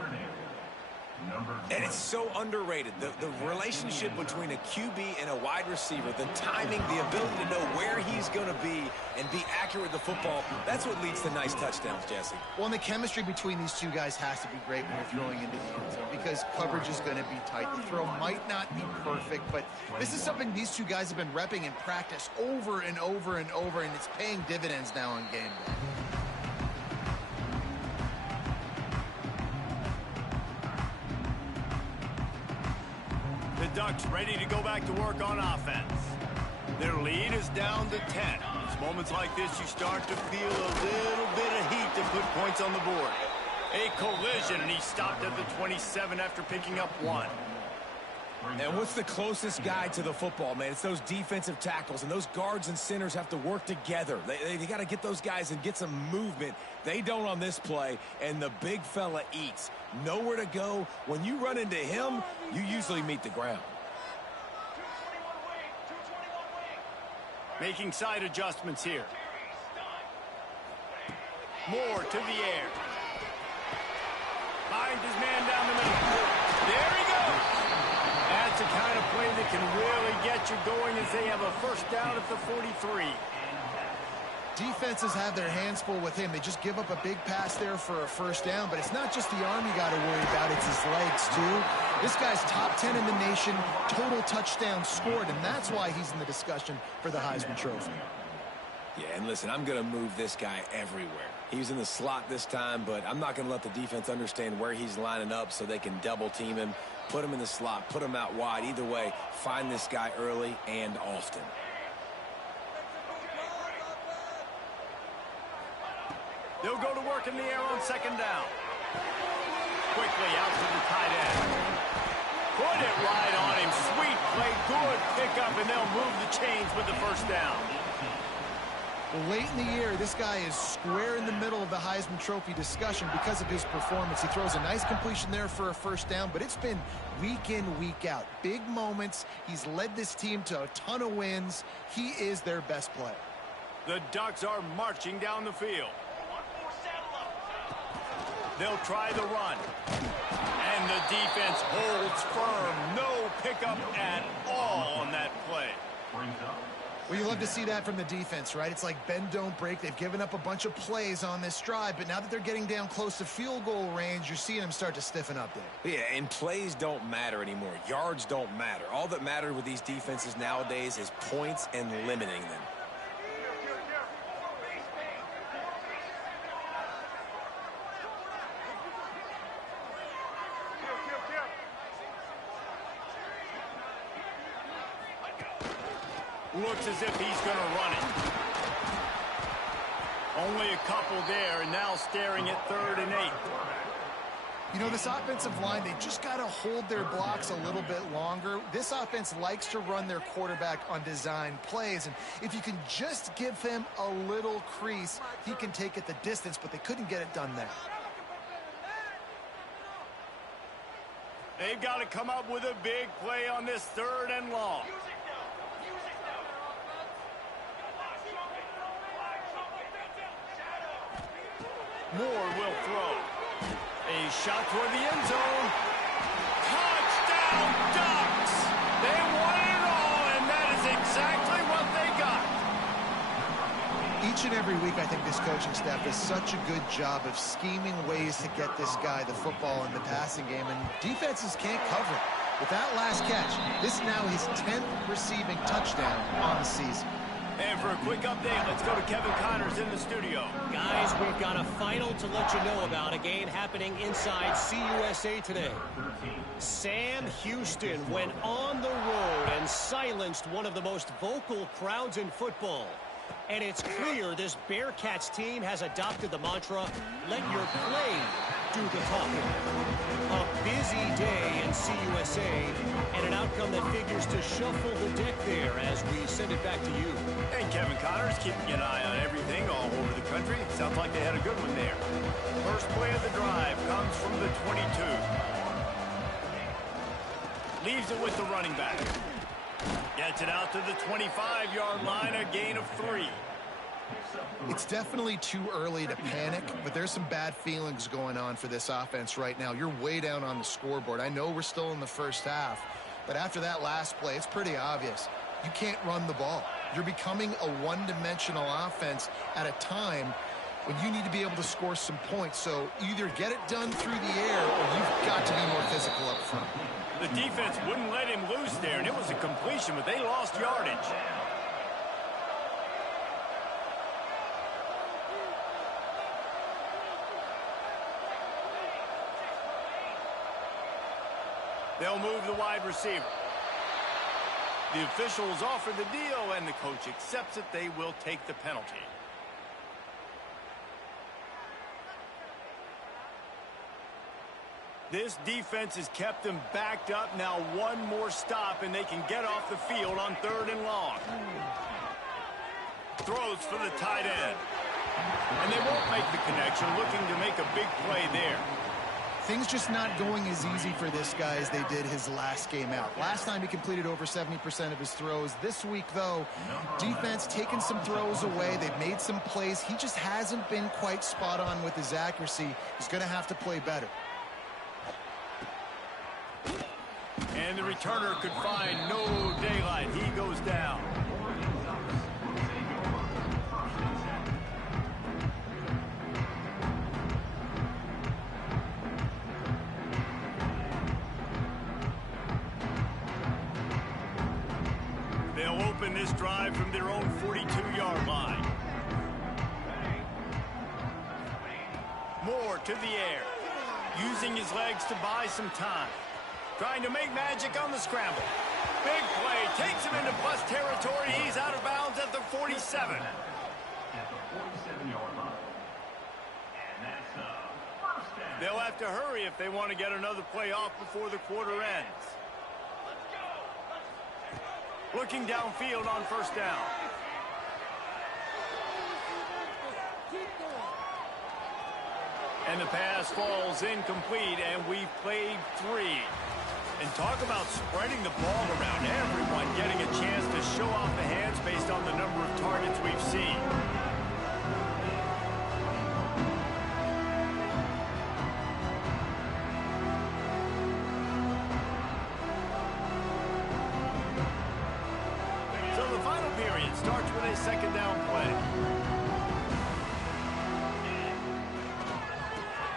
And it's so underrated. The relationship between a QB and a wide receiver, the timing, the ability to know where he's going to be and be accurate with the football, that's what leads to nice touchdowns, Jesse. Well, and the chemistry between these two guys has to be great when you're throwing into the end zone because coverage is going to be tight. The throw might not be perfect, but this is something these two guys have been repping in practice over and over and over, and it's paying dividends now on game day. The Ducks ready to go back to work on offense. Their lead is down to 10. It's moments like this you start to feel a little bit of heat to put points on the board. A collision, and he stopped at the 27 after picking up 1. And what's the closest guy to the football, man? It's those defensive tackles, and those guards and centers have to work together. They got to get those guys and get some movement. They don't on this play, and the big fella eats. Nowhere to go. When you run into him, you usually meet the ground. Making side adjustments here. Moore to the air. Finds his man down the middle. There he goes. That's the kind of play that can really get you going as they have a first down at the 43. Defenses have their hands full with him. They just give up a big pass there for a first down, but it's not just the arm you got to worry about, it's his legs too. This guy's top 10 in the nation, total touchdowns scored, and that's why he's in the discussion for the Heisman Trophy. Yeah, and listen, I'm going to move this guy everywhere. He's in the slot this time, but I'm not going to let the defense understand where he's lining up so they can double team him, put him in the slot, put him out wide. Either way, find this guy early and often. They'll go to work in the air on second down. Quickly out to the tight end. Put it right on him. Sweet play, good pickup, and they'll move the chains with the first down. Well, late in the year, this guy is square in the middle of the Heisman Trophy discussion because of his performance. He throws a nice completion there for a first down, but it's been week in, week out. Big moments. He's led this team to a ton of wins. He is their best player. The Ducks are marching down the field. They'll try the run. And the defense holds firm. No pickup at all on that play. Well, you love to see that from the defense, right? It's like bend, don't break. They've given up a bunch of plays on this drive, but now that they're getting down close to field goal range, you're seeing them start to stiffen up there. Yeah, and plays don't matter anymore. Yards don't matter. All that matters with these defenses nowadays is points and limiting them. Looks as if he's going to run it. Only a couple there, and now staring at 3rd and 8. You know, this offensive line, they just got to hold their blocks a little bit longer. This offense likes to run their quarterback on design plays, and if you can just give him a little crease, he can take it the distance, but they couldn't get it done there. They've got to come up with a big play on this 3rd and long. Moore will throw. A shot toward the end zone. Touchdown, Ducks! They wanted it all, and that is exactly what they got. Each and every week, I think this coaching staff does such a good job of scheming ways to get this guy the football in the passing game, and defenses can't cover it. With that last catch, this is now his 10th receiving touchdown on the season. And for a quick update, let's go to Kevin Connors in the studio. Guys, we've got a final to let you know about, a game happening inside CUSA today. Sam Houston went on the road and silenced one of the most vocal crowds in football. And it's clear this Bearcats team has adopted the mantra, let your play do the talking. A busy day in CUSA, and an outcome that figures to shuffle the deck there as we send it back to you. And Kevin Connors keeping an eye on everything all over the country. Sounds like they had a good one there. First play of the drive comes from the 22. Leaves it with the running back. Gets it out to the 25-yard line, a gain of 3. It's definitely too early to panic, but there's some bad feelings going on for this offense right now. You're way down on the scoreboard. I know we're still in the first half, but after that last play, it's pretty obvious. You can't run the ball. You're becoming a one-dimensional offense at a time when you need to be able to score some points. So either get it done through the air or you've got to be more physical up front. The defense wouldn't let him loose there, and it was a completion, but they lost yardage. They'll move the wide receiver. The officials offer the deal, and the coach accepts it. They will take the penalty. This defense has kept them backed up. Now one more stop, and they can get off the field on 3rd and long. Throws for the tight end. And they won't make the connection, looking to make a big play there. Things just not going as easy for this guy as they did his last game out. Last time he completed over 70% of his throws. This week, though, defense taking some throws away. They've made some plays. He just hasn't been quite spot on with his accuracy. He's going to have to play better. And the returner could find no daylight. He goes down. They'll open this drive from their own 42-yard line. floor to the air. Using his legs to buy some time. Trying to make magic on the scramble. Big play. Takes him into plus territory. He's out of bounds at the 47. They'll have to hurry if they want to get another play off before the quarter ends. Looking downfield on first down. And the pass falls incomplete, and we've played 3. And talk about spreading the ball around. Everyone getting a chance to show off the hands based on the number of targets we've seen. So the final period starts with a second down play.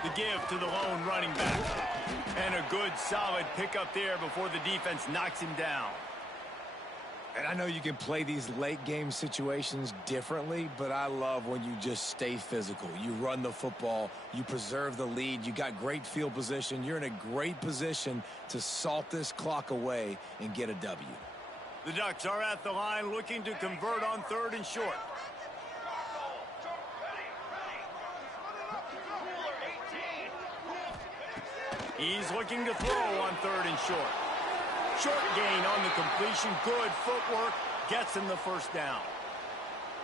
The give to the lone running back. And a good, solid pickup there before the defense knocks him down. And I know you can play these late game situations differently, but I love when you just stay physical. You run the football, you preserve the lead, you got great field position. You're in a great position to salt this clock away and get a W. The Ducks are at the line looking to convert on 3rd and short. He's looking to throw on 3rd and short. Short gain on the completion. Good footwork. Gets him the first down.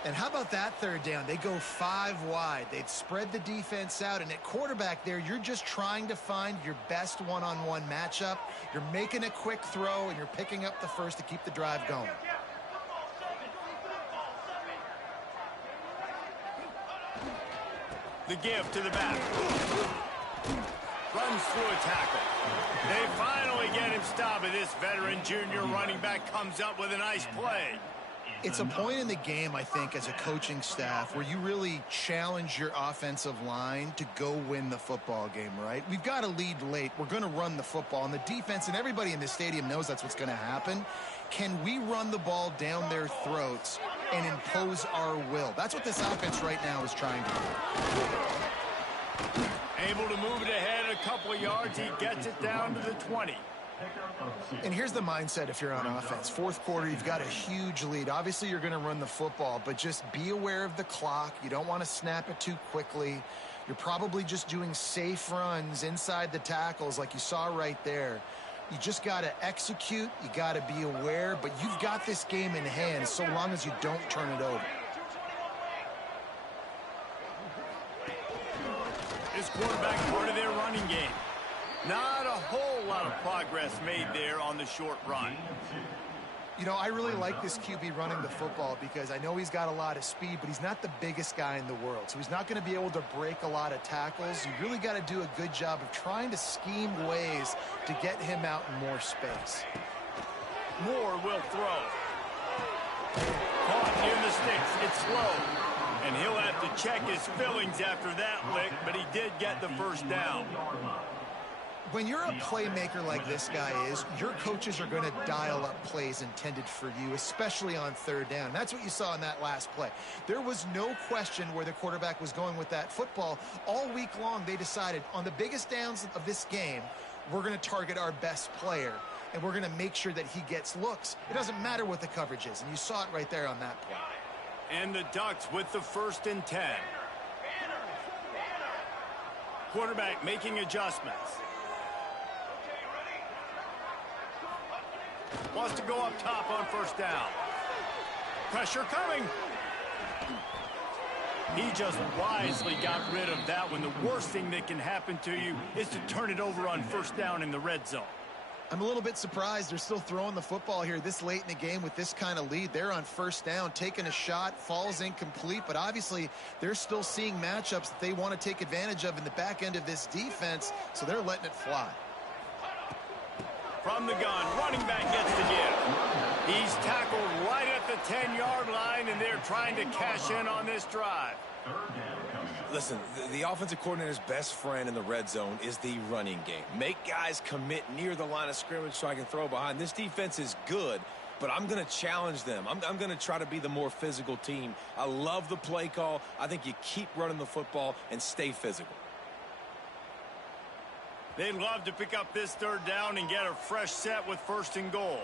And how about that 3rd down? They go 5 wide. They've spread the defense out. And at quarterback there, you're just trying to find your best one-on-one matchup. You're making a quick throw, and you're picking up the first to keep the drive going. The give to the back. Runs through a tackle. They finally get him stopped, and this veteran junior running back comes up with a nice play. It's a point in the game, I think, as a coaching staff where you really challenge your offensive line to go win the football game, right? We've got to lead late. We're going to run the football, and the defense and everybody in the stadium knows that's what's going to happen. Can we run the ball down their throats and impose our will? That's what this offense right now is trying to do. Able to move it ahead a couple of yards. He gets it down to the 20. And here's the mindset if you're on offense. 4th quarter, you've got a huge lead. Obviously, you're going to run the football, but just be aware of the clock. You don't want to snap it too quickly. You're probably just doing safe runs inside the tackles like you saw right there. You just got to execute. You got to be aware, but you've got this game in hand so long as you don't turn it over. This quarterback part of their running game. Not a whole lot of progress made there on the short run. You know, I really like this QB running the football because I know he's got a lot of speed, but he's not the biggest guy in the world. So he's not going to be able to break a lot of tackles. You really got to do a good job of trying to scheme ways to get him out in more space. Moore will throw. Caught in the sticks. It's slow. And he'll have to check his fillings after that lick, but he did get the first down. When you're a playmaker like this guy is, your coaches are going to dial up plays intended for you, especially on 3rd down. That's what you saw in that last play. There was no question where the quarterback was going with that football. All week long, they decided on the biggest downs of this game, we're going to target our best player, and we're going to make sure that he gets looks. It doesn't matter what the coverage is, and you saw it right there on that play. And the Ducks with the 1st and 10. Quarterback making adjustments. Wants to go up top on 1st down. Pressure coming. He just wisely got rid of that one. The worst thing that can happen to you is to turn it over on 1st down in the red zone. I'm a little bit surprised they're still throwing the football here this late in the game with this kind of lead. They're on 1st down, taking a shot, falls incomplete, but obviously they're still seeing matchups that they want to take advantage of in the back end of this defense, so they're letting it fly. From the gun, running back gets the give. He's tackled right at the 10-yard line, and they're trying to cash in on this drive. Listen, the offensive coordinator's best friend in the red zone is the running game. Make guys commit near the line of scrimmage so I can throw behind. This defense is good, but I'm going to challenge them. I'm going to try to be the more physical team. I love the play call. I think you keep running the football and stay physical. They'd love to pick up this third down and get a fresh set with 1st and goal.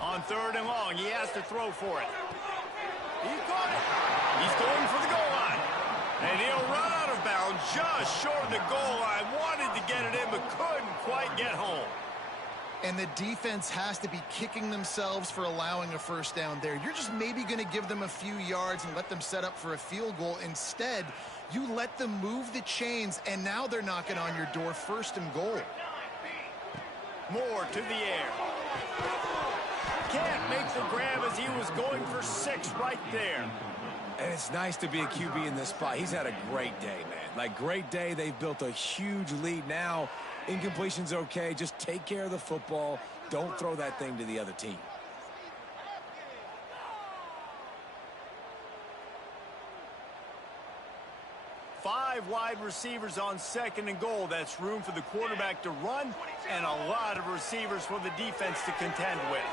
On 3rd and long, he has to throw for it. He caught it. He's going for the goal line. And he'll run out of bounds just short of the goal line. Wanted to get it in, but couldn't quite get home. And the defense has to be kicking themselves for allowing a 1st down there. You're just maybe going to give them a few yards and let them set up for a field goal. Instead, you let them move the chains, and now they're knocking on your door, 1st and goal. Moore to the air. Can't make the grab as he was going for 6 right there. And it's nice to be a QB in this spot. He's had a great day, man. Like, great day. They've built a huge lead now. Incompletion's okay. Just take care of the football. Don't throw that thing to the other team. Five wide receivers on 2nd and goal. That's room for the quarterback to run and a lot of receivers for the defense to contend with.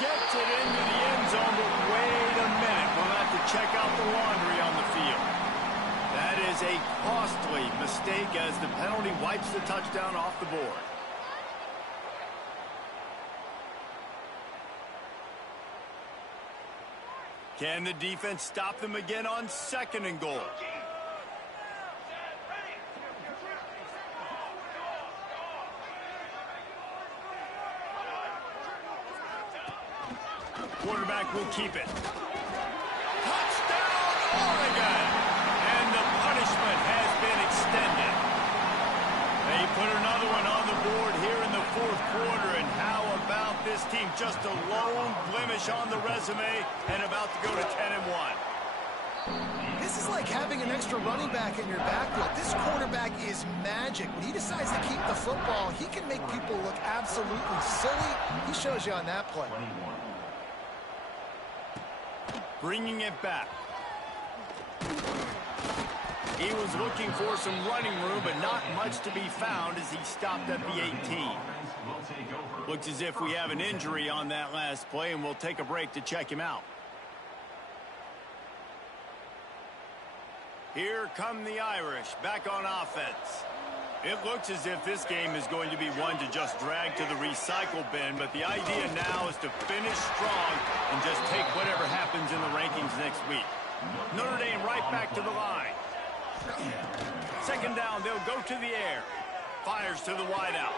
Gets it into the end zone, but wait a minute. We'll have to check out the laundry on the field. That is a costly mistake as the penalty wipes the touchdown off the board. Can the defense stop them again on 2nd and goal? Quarterback will keep it. Touchdown, Oregon! And the punishment has been extended. They put another one on the board here in the 4th quarter, and how about this team? Just a lone blemish on the resume and about to go to 10-1. This is like having an extra running back in your backfield. This quarterback is magic. When he decides to keep the football, he can make people look absolutely silly. He shows you on that play. Bringing it back. He was looking for some running room, but not much to be found as he stopped at the 18. Looks as if we have an injury on that last play, and we'll take a break to check him out. Here come the Irish back on offense. It looks as if this game is going to be one to just drag to the recycle bin, but the idea now is to finish strong and just take whatever happens in the rankings next week. Notre Dame right back to the line. 2nd down, they'll go to the air. Fires to the wideout.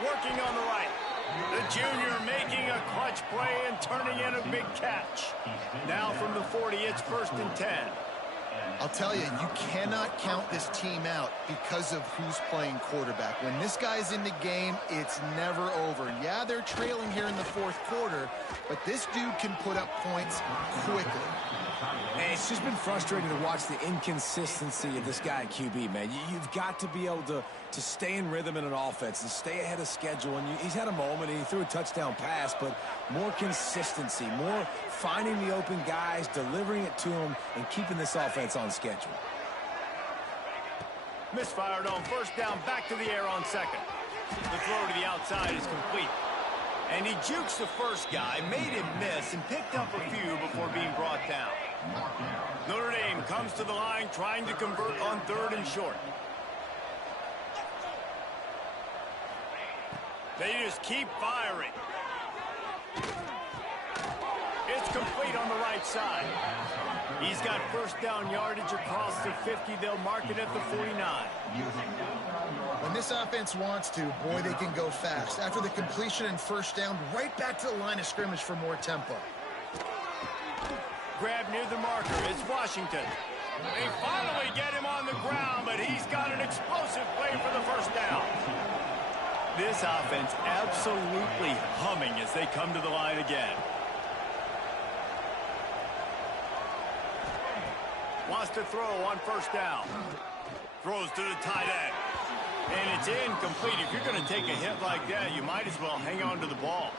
Working on the right. The junior making a clutch play and turning in a big catch. Now from the 40, it's 1st and 10. I'll tell you, you cannot count this team out because of who's playing quarterback. When this guy's in the game, it's never over. Yeah, they're trailing here in the 4th quarter, but this dude can put up points quickly. And it's just been frustrating to watch the inconsistency of this guy at QB, man. You've got to be able to stay in rhythm in an offense and stay ahead of schedule. And he's had a moment, and he threw a touchdown pass, but more consistency, more finding the open guys, delivering it to them, and keeping this offense on schedule. Misfired on 1st down, back to the air on 2nd. The throw to the outside is complete. And he jukes the first guy, made him miss, and picked up a few before being brought down. Notre Dame comes to the line trying to convert on 3rd and short. They just keep firing. It's complete on the right side. He's got 1st down yardage across the 50. They'll mark it at the 49. When this offense wants to, boy, they can go fast. After the completion and 1st down, right back to the line of scrimmage for more tempo. Grab near the marker. It's Washington. They finally get him on the ground, but he's got an explosive play for the 1st down. This offense absolutely humming as they come to the line again. Wants to throw on 1st down. Throws to the tight end. And it's incomplete. If you're going to take a hit like that, you might as well hang on to the ball.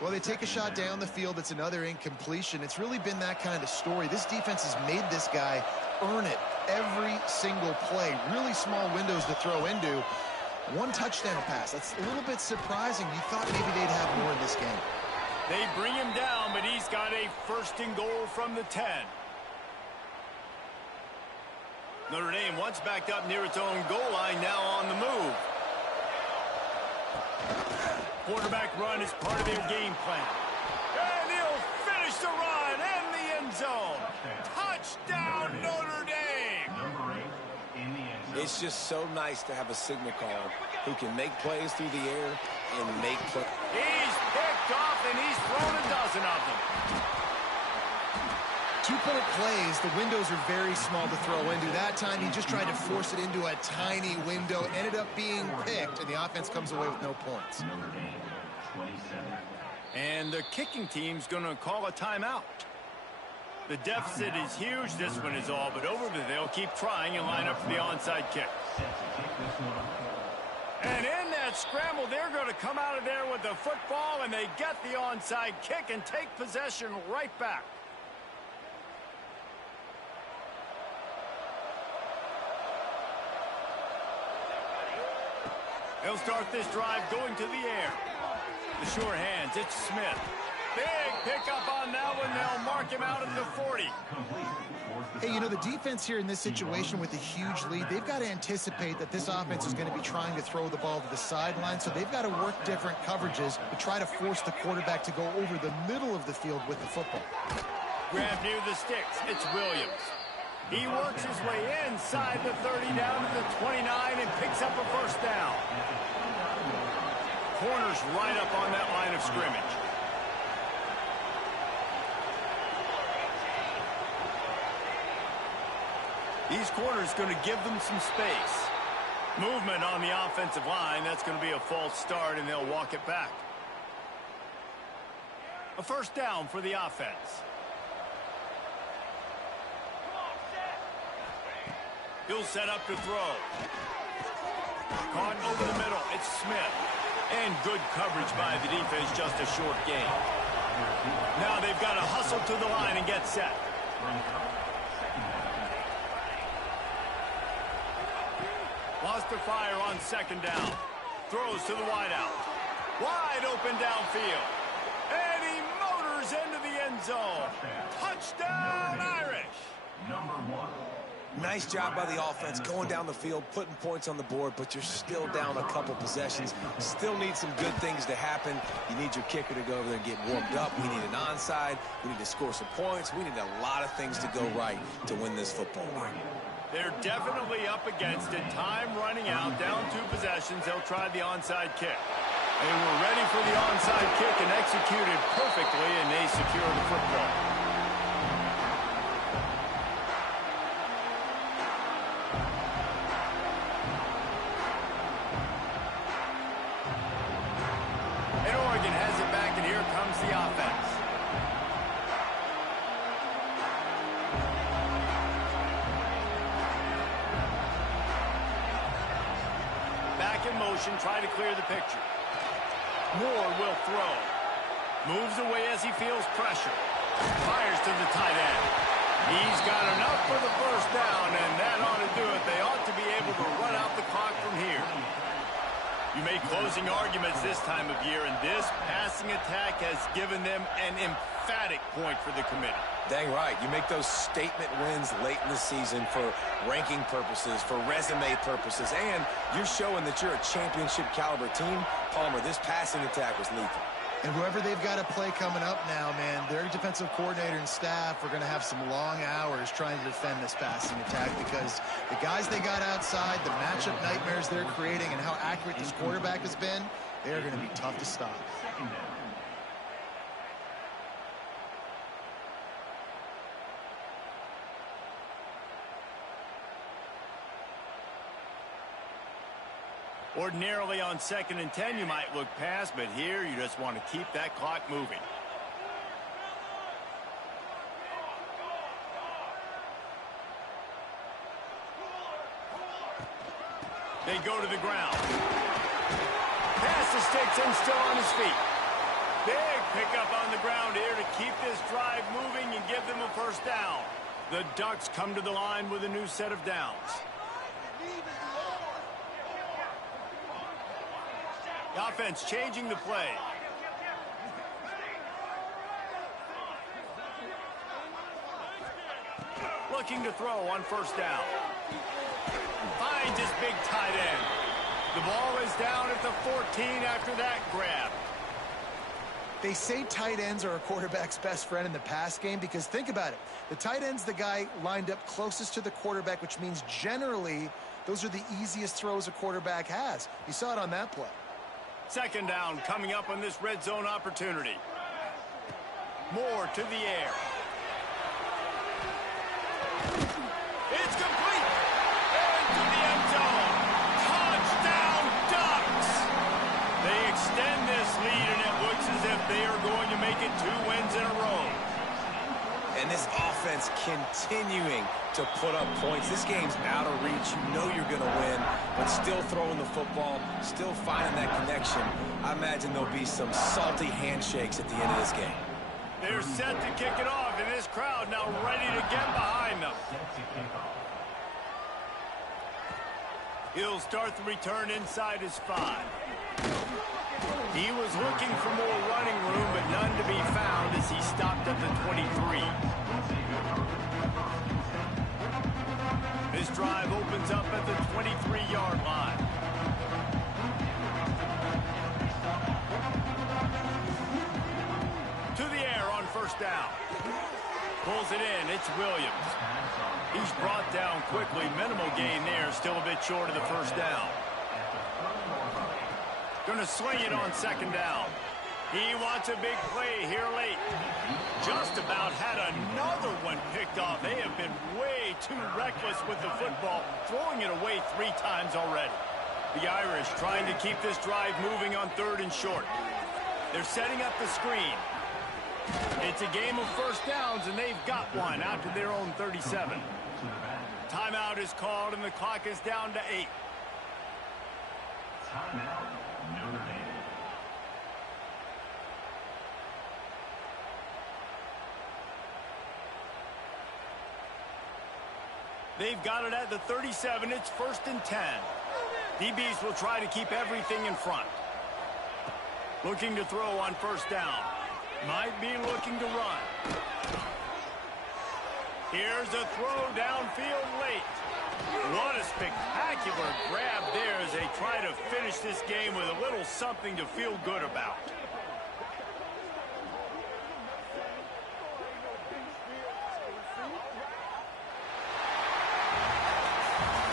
Well, they take a shot down the field. It's another incompletion. It's really been that kind of story. This defense has made this guy earn it every single play. Really small windows to throw into. 1 touchdown pass. That's a little bit surprising. You thought maybe they'd have more in this game. They bring him down, but he's got a first and goal from the 10. Notre Dame once backed up near its own goal line, now on the move. Quarterback run is part of their game plan. And he'll finish the run in the end zone. Touchdown, Notre Dame! It's just so nice to have a signal caller who can make plays through the air and make plays. He's picked off, and he's thrown a dozen of them. 2-point plays, the windows are very small to throw into. That time, he just tried to force it into a tiny window, ended up being picked, and the offense comes away with no points. And the kicking team's going to call a timeout. The deficit is huge. This one is all but over, but they'll keep trying and line up for the onside kick. And in that scramble, they're going to come out of there with the football, and they get the onside kick and take possession right back. They'll start this drive going to the air. The sure hands, it's Smith. Big pickup on that one. They'll mark him out at the 40. Hey, you know, the defense here in this situation with a huge lead, they've got to anticipate that this offense is going to be trying to throw the ball to the sideline, so they've got to work different coverages to try to force the quarterback to go over the middle of the field with the football. Grab near the sticks. It's Williams. He works his way inside the 30 down to the 29 and picks up a first down. Corner's right up on that line of scrimmage. These corners going to give them some space. Movement on the offensive line. That's going to be a false start, and they'll walk it back. A first down for the offense. He'll set up to throw. Caught over the middle. It's Smith. And good coverage by the defense, just a short gain. Now they've got to hustle to the line and get set. Lost to fire on second down. Throws to the wideout. Wide open downfield. And he motors into the end zone. Touchdown, Irish. Number 1. Nice job by the offense going down the field, putting points on the board, but you're still down a couple possessions. Still need some good things to happen. You need your kicker to go over there and get warmed up. We need an onside. We need to score some points. We need a lot of things to go right to win this football game. They're definitely up against it. Time running out, down 2 possessions. They'll try the onside kick. They were ready for the onside kick and executed perfectly, and they secure the football. And Oregon has it back, and here comes the offense. Back in motion, try to clear the picture. Moore will throw. Moves away as he feels pressure. Fires to the tight end. He's got enough for the first down, and that ought to do it. They ought to be able to run out the clock from here. You make closing arguments this time of year, and this passing attack has given them an emphatic point for the committee. Dang right. You make those statement wins late in the season for ranking purposes, for resume purposes, and you're showing that you're a championship caliber team. Palmer, this passing attack was lethal. And whoever they've got to play coming up now, man, their defensive coordinator and staff are going to have some long hours trying to defend this passing attack because the guys they got outside, the matchup nightmares they're creating, and how accurate this quarterback has been, they're going to be tough to stop. Ordinarily on 2nd and 10, you might look past, but here you just want to keep that clock moving. They go to the ground. Pass the sticks and still on his feet. Big pickup on the ground here to keep this drive moving and give them a first down. The Ducks come to the line with a new set of downs. The offense changing the play. Looking to throw on first down. Finds his big tight end. The ball is down at the 14 after that grab. They say tight ends are a quarterback's best friend in the pass game because think about it. The tight end's the guy lined up closest to the quarterback, which means generally those are the easiest throws a quarterback has. You saw it on that play. Second down coming up on this red zone opportunity. Moore to the air. It's complete. Into the end zone. Touchdown Ducks. They extend this lead, and it looks as if they are going to make it 2 wins in a row. And this offense continuing to put up points. This game's out of reach. You know you're going to win, but still throwing the football, still finding that connection. I imagine there'll be some salty handshakes at the end of this game. They're set to kick it off, and this crowd now ready to get behind them. He'll start the return inside his 5. He was looking for more running room, but none to be found as he stopped at the 23. This drive opens up at the 23-yard line. To the air on first down. Pulls it in. It's Williams. He's brought down quickly. Minimal gain there. Still a bit short of the first down. Going to sling it on second down. He wants a big play here late. Just about had another one picked off. They have been way too reckless with the football, throwing it away 3 times already. The Irish trying to keep this drive moving on 3rd and short. They're setting up the screen. It's a game of first downs, and they've got one out to their own 37. Timeout is called, and the clock is down to 8. Timeout, Notre Dame. They've got it at the 37. It's 1st and 10. DBs will try to keep everything in front. Looking to throw on first down. Might be looking to run. Here's a throw downfield late. What a spectacular grab there as they try to finish this game with a little something to feel good about.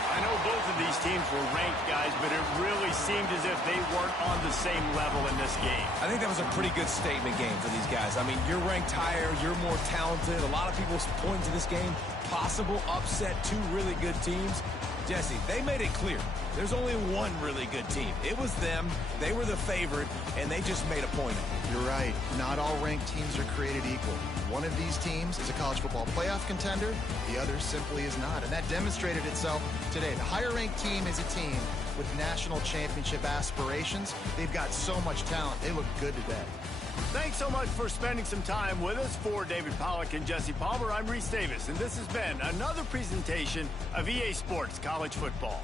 I know both of these teams were ranked, guys, but it really seemed as if they weren't on the same level in this game. I think that was a pretty good statement game for these guys. I mean, you're ranked higher, you're more talented. A lot of people point to this game, possible upset, 2 really good teams. Jesse, they made it clear. There's only one really good team. It was them. They were the favorite, and they just made a point of it. You're right. Not all ranked teams are created equal. One of these teams is a college football playoff contender. The other simply is not. And that demonstrated itself today. The higher-ranked team is a team with national championship aspirations. They've got so much talent. They look good today. Thanks so much for spending some time with us. For David Pollack and Jesse Palmer, I'm Reese Davis, and this has been another presentation of EA Sports College Football.